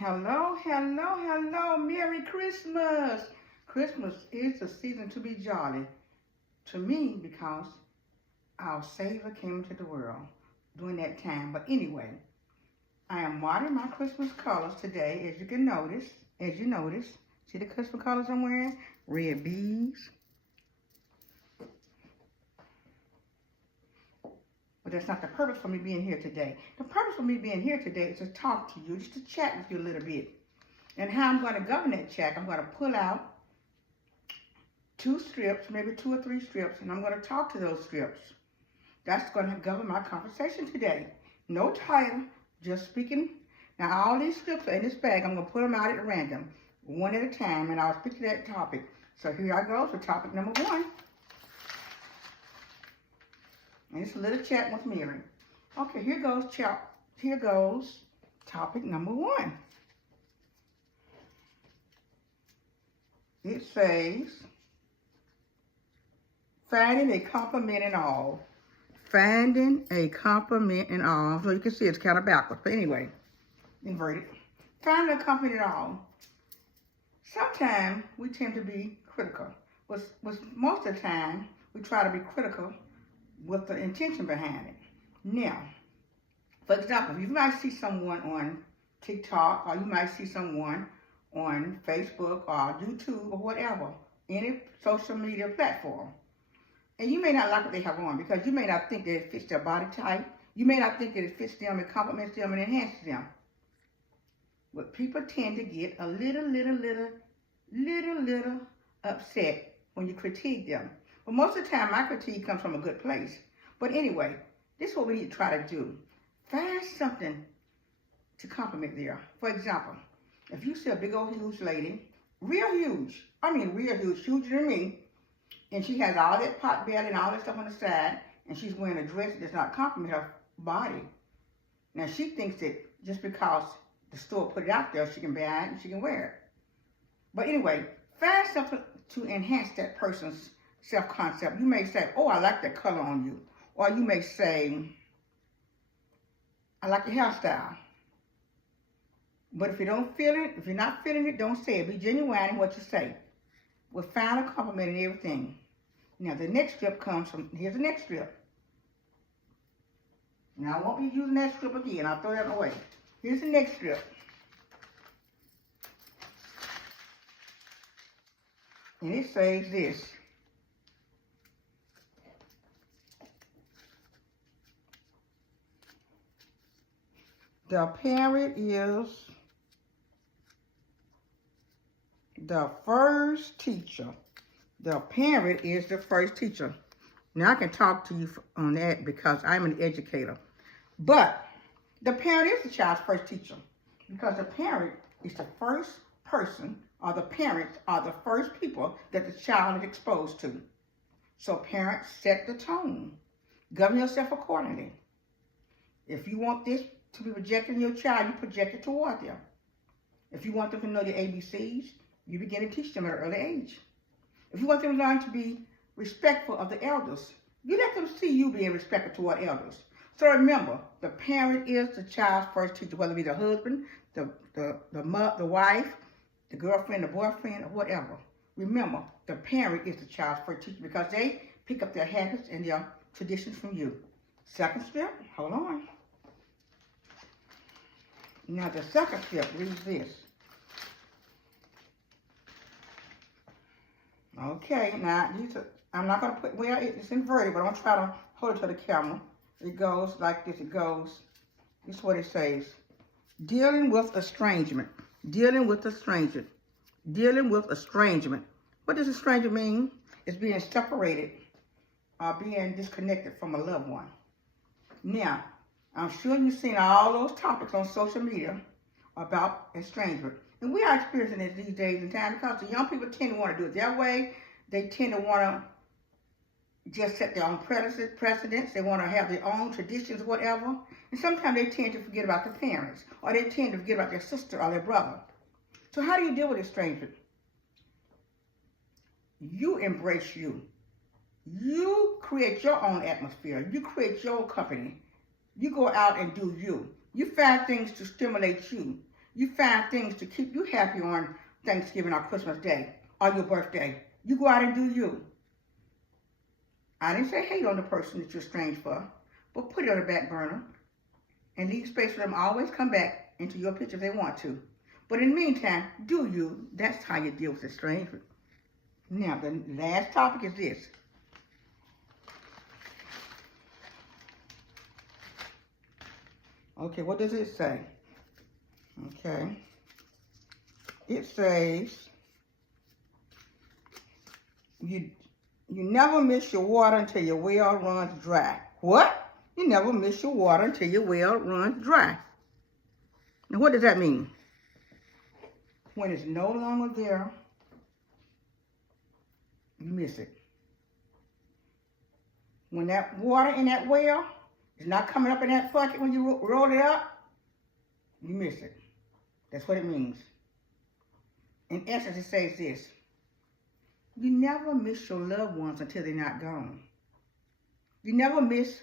Hello, hello, hello. Merry Christmas. Christmas is the season to be jolly to me because our Savior came into the world during that time. But anyway, I am modeling my Christmas colors today, as you can notice. As you notice, see the Christmas colors I'm wearing? Red beads. But that's not the purpose for me being here today. The purpose for me being here today is to talk to you, just to chat with you a little bit. And how I'm going to govern that chat, I'm going to pull out two strips, maybe two or three strips, and I'm going to talk to those strips. That's going to govern my conversation today. No title, just speaking. Now, all these strips are in this bag. I'm going to put them out at random, one at a time, and I'll speak to that topic. So here I go for topic number one. And it's a little chat with Mary. Okay, here goes topic number one. It says, finding a compliment in all. Finding a compliment in all. So you can see it's kind of backwards. But anyway, inverted. Finding a compliment in all. Sometimes we tend to be critical. But most of the time, we try to be critical with the intention behind it. Now, for example, you might see someone on TikTok, or you might see someone on Facebook or YouTube or whatever, any social media platform. And you may not like what they have on because you may not think that it fits their body type. You may not think that it fits them, it complements them, and enhances them. But people tend to get a little upset when you critique them. But most of the time, my critique comes from a good place. But anyway, this is what we need to try to do. Find something to compliment there. For example, if you see a big old huge lady, real huge, huger than me, and she has all that pot belly and all that stuff on the side, and she's wearing a dress that does not compliment her body. Now, she thinks that just because the store put it out there, she can buy it and she can wear it. But anyway, find something to enhance that person's self-concept. You may say, oh, I like that color on you. Or you may say, I like your hairstyle. But if you don't feel it, if you're not feeling it, don't say it. Be genuine in what you say. We'll find a compliment in everything. Now, the next strip comes from, here's the next strip. Now, I won't be using that strip again. I'll throw that away. Here's the next strip. And it says this. The parent is the first teacher. The parent is the first teacher. Now, I can talk to you on that because I'm an educator. But the parent is the child's first teacher because the parent is the first person, or the parents are the first people that the child is exposed to. So parents set the tone. Govern yourself accordingly. If you want this to be projected in your child, you project it toward them. If you want them to know the ABCs, you begin to teach them at an early age. If you want them to learn to be respectful of the elders, you let them see you being respectful toward elders. So remember, the parent is the child's first teacher, whether it be the husband, the wife, the girlfriend, the boyfriend, or whatever. Remember, the parent is the child's first teacher because they pick up their habits and their traditions from you. Second step, hold on. Now the second step reads this. Okay, now I'm not going to put, well, it's inverted, but I'm going to try to hold it to the camera. It goes like this. This is what it says. Dealing with estrangement. Dealing with estrangement. Dealing with estrangement. What does estrangement mean? It's being separated or being disconnected from a loved one. Now, I'm sure you've seen all those topics on social media about estrangement. And we are experiencing it these days and time because the young people tend to want to do it their way. They tend to want to just set their own precedents. They want to have their own traditions or whatever. And sometimes they tend to forget about their parents, or they tend to forget about their sister or their brother. So how do you deal with estrangement? You embrace you. You create your own atmosphere. You create your company. You go out and do you. You find things to stimulate you. You find things to keep you happy on Thanksgiving or Christmas Day or your birthday. You go out and do you. I didn't say hate on the person that you're estranged for, but put it on the back burner and leave space for them to always come back into your picture if they want to. But in the meantime, do you. That's how you deal with estrangement. Now, the last topic is this. Okay, what does it say? Okay. It says, you never miss your water until your well runs dry. What? You never miss your water until your well runs dry. Now, what does that mean? When it's no longer there, you miss it. When that water in that well is not coming up in that bucket when you roll it up, you miss it. That's what it means. In essence, it says this. You never miss your loved ones until they're not gone. You never miss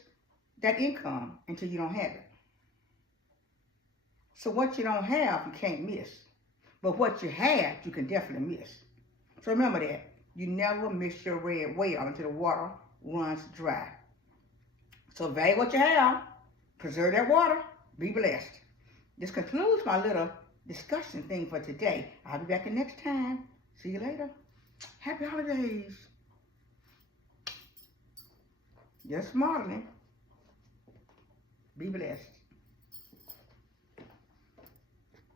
that income until you don't have it. So what you don't have, you can't miss. But what you have, you can definitely miss. So remember that. You never miss your red well until the water runs dry. So value what you have. Preserve that water. Be blessed. This concludes my little discussion thing for today. I'll be back next time. See you later. Happy holidays. Just modeling. Be blessed.